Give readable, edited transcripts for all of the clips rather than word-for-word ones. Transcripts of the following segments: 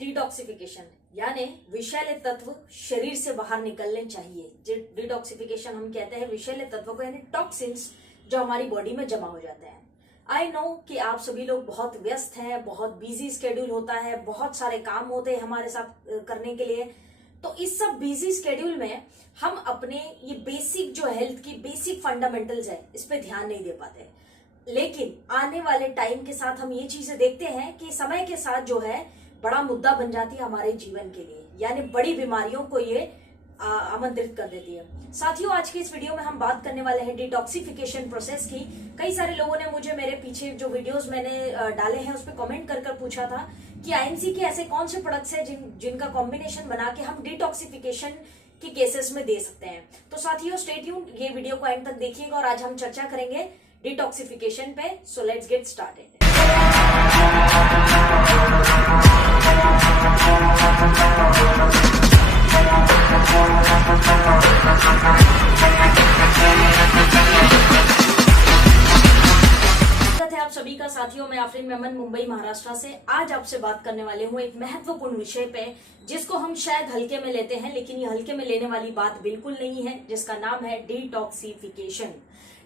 Detoxification यानी विषैले तत्व शरीर से बाहर निकलने चाहिए। डिटॉक्सिफिकेशन हम कहते हैं विषैले तत्व को, यानी टॉक्सिन्स जो हमारी बॉडी में जमा हो जाते हैं। आई नो कि आप सभी लोग बहुत व्यस्त हैं, बहुत बिजी स्केड्यूल होता है, बहुत सारे काम होते हैं हमारे साथ करने के लिए। तो इस सब बिजी स्केड्यूल में हम अपने ये बेसिक जो हेल्थ की बेसिक फंडामेंटल्स है इस पे ध्यान नहीं दे पाते। लेकिन आने वाले टाइम के साथ हम ये चीजें देखते हैं कि समय के साथ जो है बड़ा मुद्दा बन जाती है हमारे जीवन के लिए, यानी बड़ी बीमारियों को ये आमंत्रित कर देती है। साथियों, आज की इस वीडियो में हम बात करने वाले हैं डिटॉक्सिफिकेशन प्रोसेस की। कई सारे लोगों ने मुझे मेरे पीछे जो वीडियोस मैंने डाले हैं उस पर कमेंट कर पूछा था कि आईएनसी के ऐसे कौन से प्रोडक्ट्स हैं जिनका कॉम्बिनेशन बना के हम डिटॉक्सिफिकेशन के केसेस में दे सकते हैं। तो साथियों, स्टे ट्यून्ड, ये वीडियो को एंड तक देखिएगा और आज हम चर्चा करेंगे डिटॉक्सिफिकेशन पे। So let's get started. आप सभी का साथियों, मैं आफरीन मेमन मुंबई महाराष्ट्र से आज आपसे बात करने वाले हूँ एक महत्वपूर्ण विषय पे, जिसको हम शायद हल्के में लेते हैं, लेकिन ये हल्के में लेने वाली बात बिल्कुल नहीं है, जिसका नाम है डिटॉक्सिफिकेशन।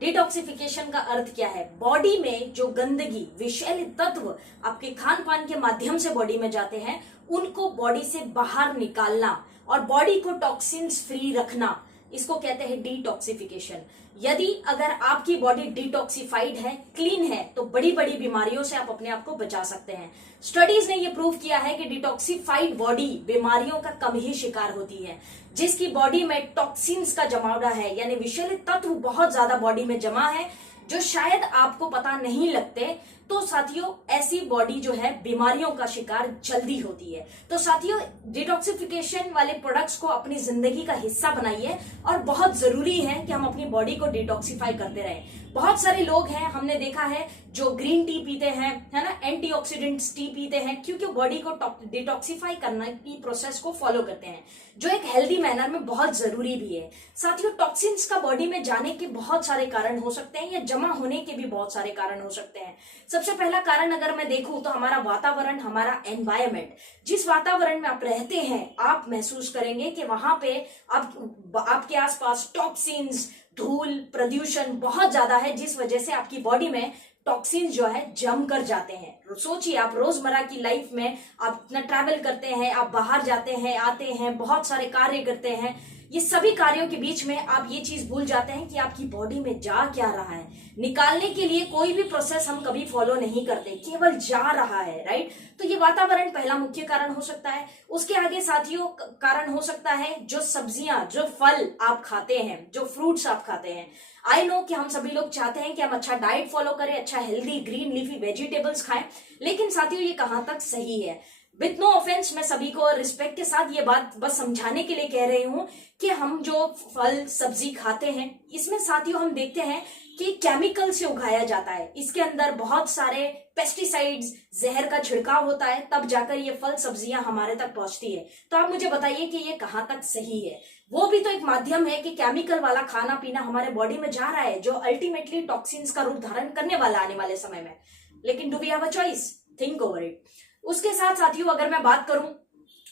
डिटॉक्सिफिकेशन का अर्थ क्या है? बॉडी में जो गंदगी, विषैले तत्व आपके खान पान के माध्यम से बॉडी में जाते हैं, उनको बॉडी से बाहर निकालना और बॉडी को टॉक्सिन्स फ्री रखना, इसको कहते हैं डिटॉक्सिफिकेशन। यदि अगर आपकी बॉडी डिटॉक्सिफाइड है, क्लीन है, तो बड़ी बड़ी बीमारियों से आप अपने आप को बचा सकते हैं। स्टडीज ने यह प्रूव किया है कि डिटॉक्सिफाइड बॉडी बीमारियों का कम ही शिकार होती है। जिसकी बॉडी में टॉक्सिन्स का जमावड़ा है, यानी विषैले तत्व बहुत ज्यादा बॉडी में जमा है, जो शायद आपको पता नहीं लगते, तो साथियों ऐसी बॉडी जो है बीमारियों का शिकार जल्दी होती है। तो साथियों, डिटॉक्सिफिकेशन वाले प्रोडक्ट्स को अपनी जिंदगी का हिस्सा बनाइए और बहुत जरूरी है कि हम अपनी बॉडी को डिटॉक्सिफाई करते रहें। बहुत सारे लोग हैं, हमने देखा है, जो ग्रीन टी पीते हैं, है ना, एंटीऑक्सीडेंट्स टी पीते हैं, क्योंकि बॉडी को डिटॉक्सिफाई करने की प्रोसेस को फॉलो करते हैं, जो एक हेल्दी मैनर में बहुत जरूरी भी है। साथियों, टॉक्सिन्स का बॉडी में जाने के बहुत सारे कारण हो सकते हैं या जमा होने के भी बहुत सारे कारण हो सकते हैं। सबसे पहला कारण अगर मैं देखूं तो हमारा वातावरण, हमारा एनवायरमेंट। जिस वातावरण में आप रहते हैं, आप महसूस करेंगे कि वहां पे आपके आसपास टॉक्सिन्स, धूल, प्रदूषण बहुत ज्यादा है, जिस वजह से आपकी बॉडी में टॉक्सिन्स जो है जम कर जाते हैं। सोचिए, आप रोजमर्रा की लाइफ में आप इतना ट्रैवल करते हैं, आप बाहर जाते हैं, आते हैं, बहुत सारे कार्य करते हैं, ये सभी कार्यों के बीच में आप ये चीज भूल जाते हैं कि आपकी बॉडी में जा क्या रहा है। निकालने के लिए कोई भी प्रोसेस हम कभी फॉलो नहीं करते, केवल जा रहा है, राइट। तो ये वातावरण पहला मुख्य कारण हो सकता है। उसके आगे साथियों कारण हो सकता है जो सब्जियां, जो फल आप खाते हैं, जो फ्रूट्स आप खाते हैं। आई नो कि हम सभी लोग चाहते हैं कि हम अच्छा डाइट फॉलो करें, अच्छा हेल्दी ग्रीन लीफी वेजिटेबल्स खाएं, लेकिन साथियों ये कहां तक सही है? विथ नो ऑफेंस, मैं सभी को रिस्पेक्ट के साथ ये बात बस समझाने के लिए कह रही हूं कि हम जो फल सब्जी खाते हैं, इसमें साथियों हम देखते हैं कि केमिकल से उगाया जाता है। इसके अंदर बहुत सारे पेस्टिसाइड्स, जहर का छिड़काव होता है, तब जाकर ये फल सब्जियां हमारे तक पहुंचती है। तो आप मुझे बताइए कि ये कहां तक सही है? वो भी तो एक माध्यम है कि केमिकल वाला खाना पीना हमारे बॉडी में जा रहा है, जो अल्टीमेटली टॉक्सिन्स का रूप धारण करने वाला आने वाले समय में। लेकिन do we have a choice? Think over it. उसके साथ साथियों अगर मैं बात करूं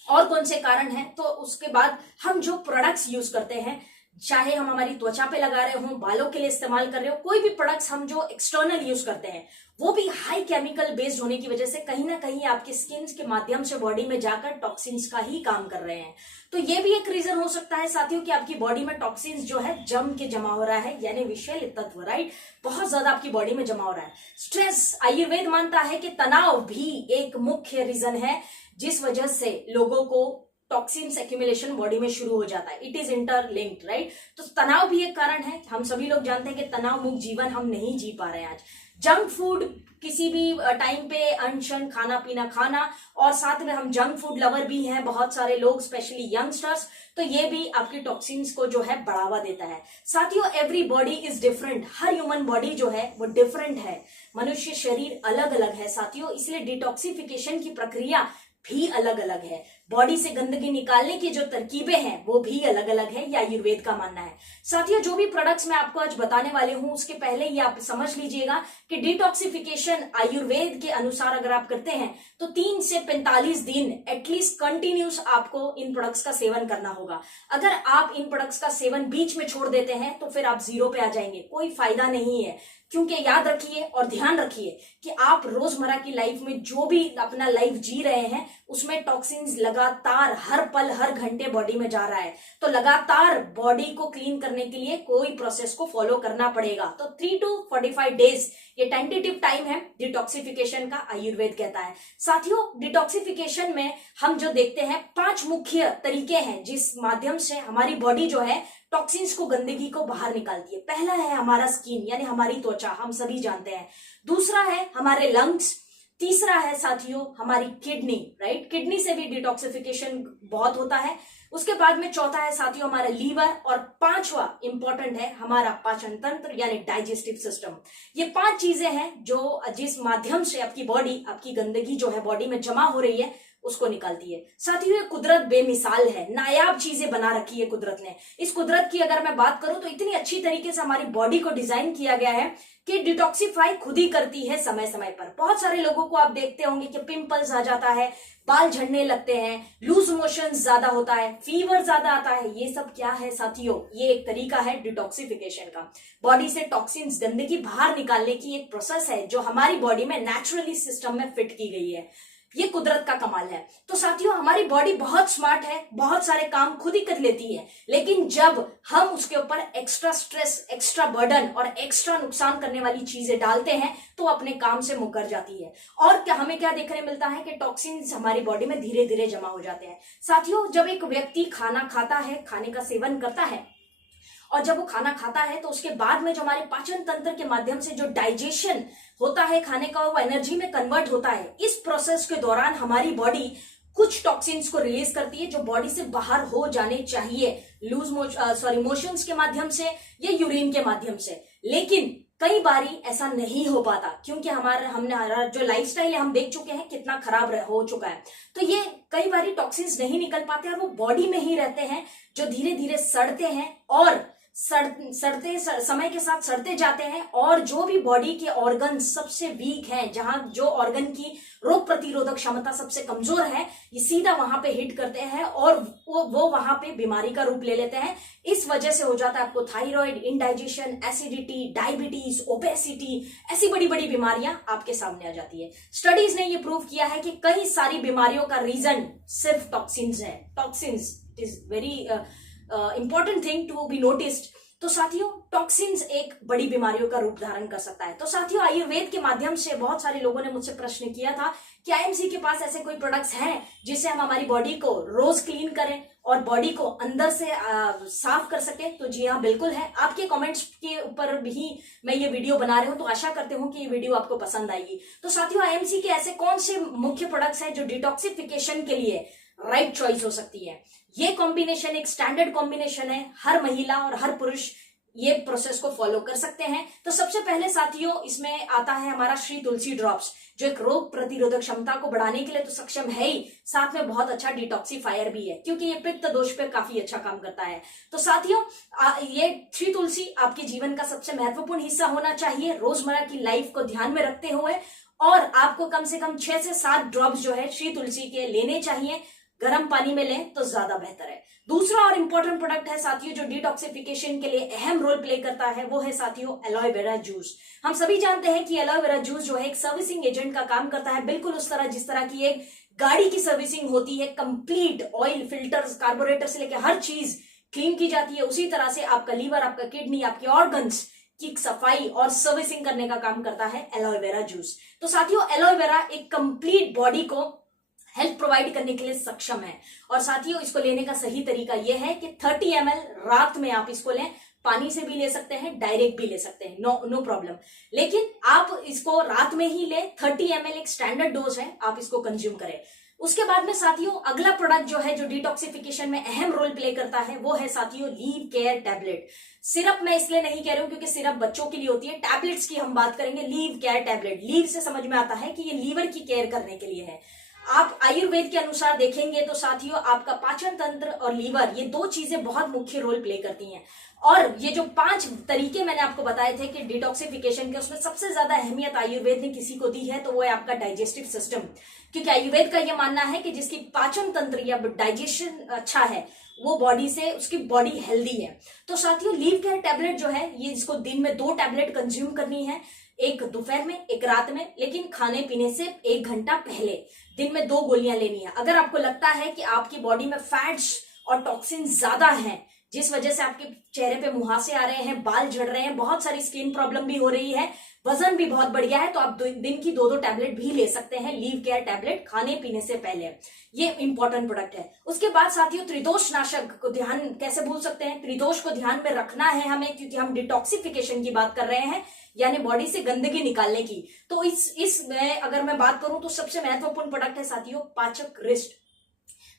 और कौन से कारण हैं, तो उसके बाद हम जो प्रोडक्ट्स यूज करते हैं, चाहे हम हमारी त्वचा पे लगा रहे हो, बालों के लिए इस्तेमाल कर रहे हो, कोई भी प्रोडक्ट्स हम जो एक्सटर्नल यूज करते हैं, वो भी हाई केमिकल बेस्ड होने की वजह से कहीं ना कहीं आपके स्किन के माध्यम से बॉडी में जाकर टॉक्सिन्स का ही काम कर रहे हैं। तो ये भी एक रीजन हो सकता है साथियों कि आपकी बॉडी में टॉक्सिन्स जो है जमा हो रहा है, यानी विषैले तत्व, राइट, बहुत ज्यादा आपकी बॉडी में जमा हो रहा है। स्ट्रेस, आयुर्वेद मानता है कि तनाव भी एक मुख्य रीजन है जिस वजह से लोगों को टॉक्सिन्स एक्यूमुलेशन बॉडी में शुरू हो जाता है। It is interlinked, right. तो तनाव भी एक कारण है। हम सभी लोग जानते हैं कि तनाव मुक्त जीवन हम नहीं जी पा रहे हैं आज। जंक फूड, किसी भी टाइम पे अनशन खाना पीना खाना, और साथ में हम जंक फूड लवर भी हैं बहुत सारे लोग, स्पेशली यंगस्टर्स, तो ये भी आपकी टॉक्सिन्स को जो है बढ़ावा देता है। साथियों, every body is different. Her human body जो है वो डिफरेंट है, मनुष्य शरीर अलग अलग है साथियों, इसलिए डिटॉक्सिफिकेशन की प्रक्रिया भी अलग अलग है, बॉडी से गंदगी निकालने की जो तरकीबें हैं वो भी अलग अलग है, ये आयुर्वेद का मानना है। साथियों, जो भी प्रोडक्ट्स मैं आपको आज बताने वाले हूं उसके पहले ये आप समझ लीजिएगा कि डिटॉक्सिफिकेशन आयुर्वेद के अनुसार अगर आप करते हैं तो 3 से 45 दिन एटलीस्ट कंटिन्यूस आपको इन प्रोडक्ट्स का सेवन करना होगा। अगर आप इन प्रोडक्ट्स का सेवन बीच में छोड़ देते हैं तो फिर आप जीरो पे आ जाएंगे, कोई फायदा नहीं है। क्योंकि याद रखिए और ध्यान रखिए कि आप रोजमर्रा की लाइफ में जो भी अपना लाइफ जी रहे हैं उसमें टॉक्सिन्स लगातार हर पल हर घंटे बॉडी में जा रहा है, तो लगातार बॉडी को क्लीन करने के लिए कोई प्रोसेस को फॉलो करना पड़ेगा। तो 3 to 45 डेज ये टेंटेटिव टाइम है डिटॉक्सिफिकेशन का, आयुर्वेद कहता है। साथियों, डिटॉक्सिफिकेशन में हम जो देखते हैं 5 मुख्य तरीके हैं जिस माध्यम से हमारी बॉडी जो है टॉक्सिन्स को, गंदगी को बाहर निकालती है। पहला है हमारा स्किन यानी हमारी त्वचा, हम सभी जानते हैं। दूसरा है हमारे लंग्स। तीसरा है साथियों हमारी किडनी, राइट, किडनी से भी डिटॉक्सिफिकेशन बहुत होता है। उसके बाद में चौथा है साथियों हमारा लीवर, और पांचवा इंपॉर्टेंट है हमारा पाचन तंत्र यानी डाइजेस्टिव सिस्टम। ये 5 चीजें हैं जो जिस माध्यम से आपकी बॉडी, आपकी गंदगी जो है बॉडी में जमा हो रही है उसको निकालती है। साथियों, ये कुदरत बेमिसाल है, नायाब चीजें बना रखी है कुदरत ने। इस कुदरत की अगर मैं बात करूं तो इतनी अच्छी तरीके से हमारी बॉडी को डिजाइन किया गया है कि डिटॉक्सिफाई खुद ही करती है समय समय पर। बहुत सारे लोगों को आप देखते होंगे कि पिंपल्स आ जाता है, बाल झड़ने लगते हैं, लूज मोशन ज्यादा होता है, फीवर ज्यादा आता है। ये सब क्या है साथियों? ये एक तरीका है डिटॉक्सिफिकेशन का, बॉडी से टॉक्सिन्स, गंदगी बाहर निकालने की एक प्रोसेस है जो हमारी बॉडी में नेचुरली सिस्टम में फिट की गई है। ये कुदरत का कमाल है। तो साथियों, हमारी बॉडी बहुत स्मार्ट है, बहुत सारे काम खुद ही कर लेती है, लेकिन जब हम उसके ऊपर एक्स्ट्रा स्ट्रेस, एक्स्ट्रा बर्डन और एक्स्ट्रा नुकसान करने वाली चीजें डालते हैं तो अपने काम से मुकर जाती है। और क्या हमें क्या देखने मिलता है कि टॉक्सिन्स हमारी बॉडी में धीरे धीरे जमा हो जाते हैं। साथियों, जब एक व्यक्ति खाना खाता है, खाने का सेवन करता है, और जब वो खाना खाता है तो उसके बाद में जो हमारे पाचन तंत्र के माध्यम से जो डाइजेशन होता है खाने का, वो एनर्जी में कन्वर्ट होता है। इस प्रोसेस के दौरान हमारी बॉडी कुछ टॉक्सिन्स को रिलीज करती है जो बॉडी से बाहर हो जाने चाहिए, मोशंस के माध्यम से या यूरिन के माध्यम से। लेकिन कई बारी ऐसा नहीं हो पाता क्योंकि हमारा जो लाइफस्टाइल है हम देख चुके हैं कितना खराब हो चुका है। तो ये कई बारी टॉक्सिन्स नहीं निकल पाते और वो बॉडी में ही रहते हैं, जो धीरे धीरे सड़ते हैं और समय के साथ सड़ते जाते हैं। और जो भी बॉडी के ऑर्गन सबसे वीक हैं, जहां जो ऑर्गन की रोग प्रतिरोधक क्षमता सबसे कमजोर है, ये सीधा वहां पे हिट करते हैं और वो वहां पे बीमारी का रूप ले लेते हैं। इस वजह से हो जाता है आपको thyroid, indigestion, acidity, diabetes, obesity, ऐसी बड़ी बड़ी बीमारियां आपके सामने आ जाती है। स्टडीज ने ये प्रूव किया है कि कई सारी बीमारियों का रीजन सिर्फ टॉक्सिन्स है। Toxins is very important thing to be noticed. तो साथियों, टॉक्सिन्स एक बड़ी बीमारियों का रूप धारण कर सकता है। तो साथियों, आयुर्वेद के माध्यम से बहुत सारे लोगों ने मुझसे प्रश्न किया था कि आईएमसी के पास ऐसे कोई प्रोडक्ट्स हैं जिससे हम हमारी बॉडी को रोज क्लीन करें और बॉडी को अंदर से साफ कर सके। तो जी हाँ, बिल्कुल है। आपके कमेंट्स के ऊपर भी मैं ये वीडियो बना रही हूँ, तो आशा करती हूँ कि ये वीडियो आपको पसंद आएगी। तो साथियों, आईएमसी के ऐसे कौन से मुख्य प्रोडक्ट्स हैं जो डिटॉक्सिफिकेशन के लिए राइट चॉइस हो सकती है? ये कॉम्बिनेशन एक स्टैंडर्ड कॉम्बिनेशन है, हर महिला और हर पुरुष ये प्रोसेस को फॉलो कर सकते हैं। तो सबसे पहले साथियों इसमें आता है हमारा श्री तुलसी ड्रॉप्स, जो एक रोग प्रतिरोधक क्षमता को बढ़ाने के लिए तो सक्षम है ही, साथ में बहुत अच्छा डिटॉक्सिफायर भी है क्योंकि ये पित्त दोष पे काफी अच्छा काम करता है। तो साथियों, ये श्री तुलसी आपके जीवन का सबसे महत्वपूर्ण हिस्सा होना चाहिए रोजमर्रा की लाइफ को ध्यान में रखते हुए, और आपको कम से कम 6 से 7 ड्रॉप्स जो है श्री तुलसी के लेने चाहिए। गर्म पानी में लें तो ज्यादा बेहतर है। दूसरा और इंपॉर्टेंट प्रोडक्ट है साथियों जो डिटॉक्सिफिकेशन के लिए अहम रोल प्ले करता है, वो है साथियों एलोवेरा जूस। हम सभी जानते हैं कि एलोवेरा जूस जो है एक सर्विसिंग एजेंट का काम करता है, बिल्कुल उस तरह जिस तरह की एक गाड़ी की सर्विसिंग होती है, कंप्लीट ऑयल, फिल्टर्स, कार्बोरेटर से लेकर हर चीज क्लीन की जाती है, उसी तरह से आपका लीवर, आपका किडनी, आपके ऑर्गन्स की सफाई और सर्विसिंग करने का काम करता है एलोवेरा जूस। तो साथियों, एलोवेरा एक कंप्लीट बॉडी को हेल्थ प्रोवाइड करने के लिए सक्षम है। और साथियों, इसको लेने का सही तरीका यह है कि 30 ml रात में आप इसको लें, पानी से भी ले सकते हैं, डायरेक्ट भी ले सकते हैं, नो प्रॉब्लम। लेकिन आप इसको रात में ही लें, 30 ml एक स्टैंडर्ड डोज है, आप इसको कंज्यूम करें। उसके बाद में साथियों अगला प्रोडक्ट जो है जो डिटॉक्सिफिकेशन में अहम रोल प्ले करता है, वो है साथियों लीव केयर टैबलेट। सिरप मैं इसलिए नहीं कह रही हूं क्योंकि सिरप बच्चों के लिए होती है, टैबलेट्स की हम बात करेंगे। लीव केयर टैबलेट, लीव से समझ में आता है कि ये लीवर की केयर करने के लिए है। आप आयुर्वेद के अनुसार देखेंगे तो साथियों आपका पाचन तंत्र और लीवर, ये दो चीजें बहुत मुख्य रोल प्ले करती हैं। और ये जो 5 तरीके मैंने आपको बताए थे कि डिटॉक्सिफिकेशन के, उसमें सबसे ज्यादा अहमियत आयुर्वेद ने किसी को दी है तो वो है आपका डाइजेस्टिव सिस्टम। क्योंकि आयुर्वेद का ये मानना है कि जिसकी पाचन तंत्र या डाइजेशन अच्छा है वो बॉडी से, उसकी बॉडी हेल्दी है। तो साथियों लीव केयर टैबलेट जो है ये, इसको दिन में 2 टैबलेट कंज्यूम करनी है, एक दोपहर में एक रात में, लेकिन खाने पीने से 1 घंटा पहले दिन में 2 गोलियां लेनी है। अगर आपको लगता है कि आपकी बॉडी में फैट्स और टॉक्सिन ज्यादा हैं, जिस वजह से आपके चेहरे पे मुहासे आ रहे हैं, बाल झड़ रहे हैं, बहुत सारी स्किन प्रॉब्लम भी हो रही है, वजन भी बहुत बढ़ गया है, तो आप दिन की 2-2 टैबलेट भी ले सकते हैं, लीव केयर टैबलेट, खाने पीने से पहले। ये इंपॉर्टेंट प्रोडक्ट है। उसके बाद साथियों त्रिदोष नाशक को ध्यान कैसे भूल सकते हैं, त्रिदोष को ध्यान में रखना है हमें, क्योंकि हम डिटॉक्सिफिकेशन की बात कर रहे हैं, यानी बॉडी से गंदगी निकालने की। तो इसमें अगर मैं बात करूं तो सबसे महत्वपूर्ण प्रोडक्ट है साथियों पाचक रिस्ट।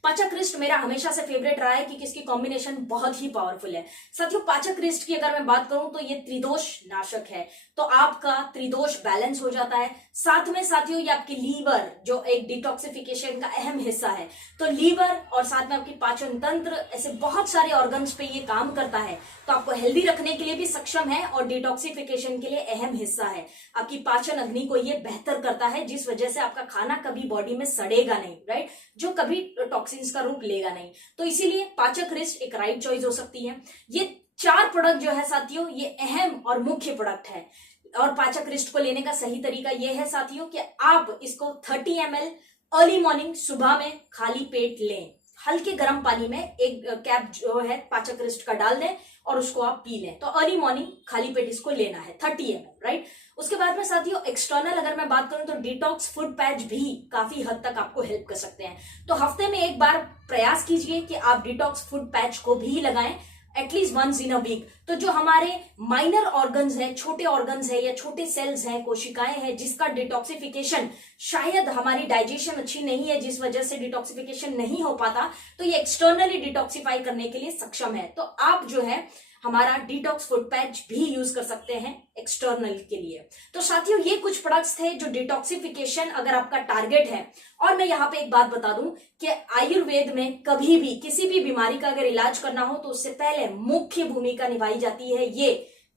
पाचक रिस्ट मेरा हमेशा से फेवरेट रहा है क्योंकि इसकी कॉम्बिनेशन बहुत ही पावरफुल है। साथियों पाचक रिस्ट की अगर मैं बात करूं तो ये त्रिदोष नाशक है, तो आपका त्रिदोष बैलेंस हो जाता है। साथ में साथियों ये आपकी लीवर, जो एक डिटॉक्सिफिकेशन का अहम हिस्सा है, तो लीवर और साथ में आपकी पाचन तंत्र, ऐसे बहुत सारे ऑर्गन्स पे ये काम करता है, तो आपको हेल्दी रखने के लिए भी सक्षम है और डिटॉक्सिफिकेशन के लिए अहम हिस्सा है। आपकी पाचन अग्नि को ये बेहतर करता है, जिस वजह से आपका खाना कभी बॉडी में सड़ेगा नहीं, राइट, जो कभी टॉक्सिन्स का रूप लेगा नहीं। तो इसीलिए पाचक रिस्ट एक राइट चॉइस हो सकती है। ये 4 प्रोडक्ट जो है साथियों ये अहम और मुख्य प्रोडक्ट है। और पाचक रिस्ट को लेने का सही तरीका यह है साथियों कि आप इसको 30 ml अर्ली मॉर्निंग सुबह में खाली पेट लें, हल्के गर्म पानी में 1 कैप जो है पाचक रिस्ट का डाल दें और उसको आप पी लें। तो अर्ली मॉर्निंग खाली पेट इसको लेना है 30 ml, राइट। उसके बाद में साथियों एक्सटर्नल अगर मैं बात करूं तो डिटॉक्स फूड पैच भी काफी हद तक आपको हेल्प कर सकते हैं। तो हफ्ते में 1 बार प्रयास कीजिए कि आप डिटॉक्स फूड पैच को भी लगाएं, at least once in a week. तो जो हमारे माइनर ऑर्गन्स हैं, छोटे ऑर्गन्स हैं या छोटे सेल्स हैं, कोशिकाएं हैं, जिसका डिटॉक्सिफिकेशन, शायद हमारी डाइजेशन अच्छी नहीं है जिस वजह से डिटॉक्सिफिकेशन नहीं हो पाता, तो ये एक्सटर्नली डिटॉक्सिफाई करने के लिए सक्षम है। तो आप जो है हमारा डिटॉक्स फूड पैच भी यूज कर सकते हैं एक्सटर्नल के लिए। तो साथियों ये कुछ प्रोडक्ट्स थे जो डिटॉक्सिफिकेशन अगर आपका टारगेट है। और मैं यहाँ पे एक बात बता दूं कि आयुर्वेद में कभी भी किसी भी बीमारी का अगर इलाज करना हो तो उससे पहले मुख्य भूमिका निभाई जाती है ये,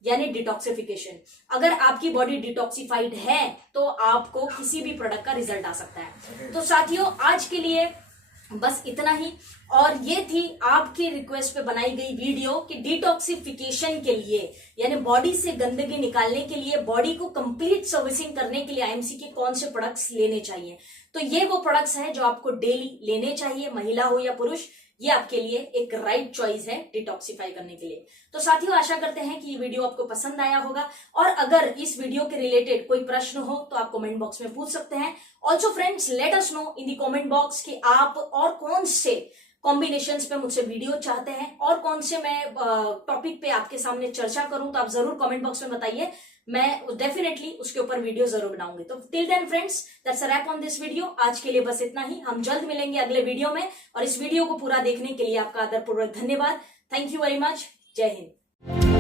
यानी डिटॉक्सिफिकेशन। अगर आपकी बॉडी डिटॉक्सिफाइड है तो आपको किसी भी प्रोडक्ट का रिजल्ट आ सकता है। तो साथियों आज के लिए बस इतना ही। और ये थी आपकी रिक्वेस्ट पे बनाई गई वीडियो कि डिटॉक्सिफिकेशन के लिए, यानी बॉडी से गंदगी निकालने के लिए, बॉडी को कंप्लीट सर्विसिंग करने के लिए आईएमसी के कौन से प्रोडक्ट्स लेने चाहिए। तो ये वो प्रोडक्ट्स हैं जो आपको डेली लेने चाहिए, महिला हो या पुरुष, ये आपके लिए एक राइट चॉइस है डिटॉक्सिफाई करने के लिए। तो साथियों आशा करते हैं कि ये वीडियो आपको पसंद आया होगा, और अगर इस वीडियो के रिलेटेड कोई प्रश्न हो तो आप कमेंट बॉक्स में पूछ सकते हैं। Also friends let us know in the comment box कि आप और कौन से कॉम्बिनेशंस पे मुझसे वीडियो चाहते हैं और कौन से मैं टॉपिक पे आपके सामने चर्चा करूं, तो आप जरूर कमेंट बॉक्स में बताइए, मैं डेफिनेटली उसके ऊपर वीडियो जरूर बनाऊंगी। तो till then friends that's a wrap on this video. आज के लिए बस इतना ही, हम जल्द मिलेंगे अगले वीडियो में, और इस वीडियो को पूरा देखने के लिए आपका आदरपूर्वक धन्यवाद। Thank you very much. जय हिंद।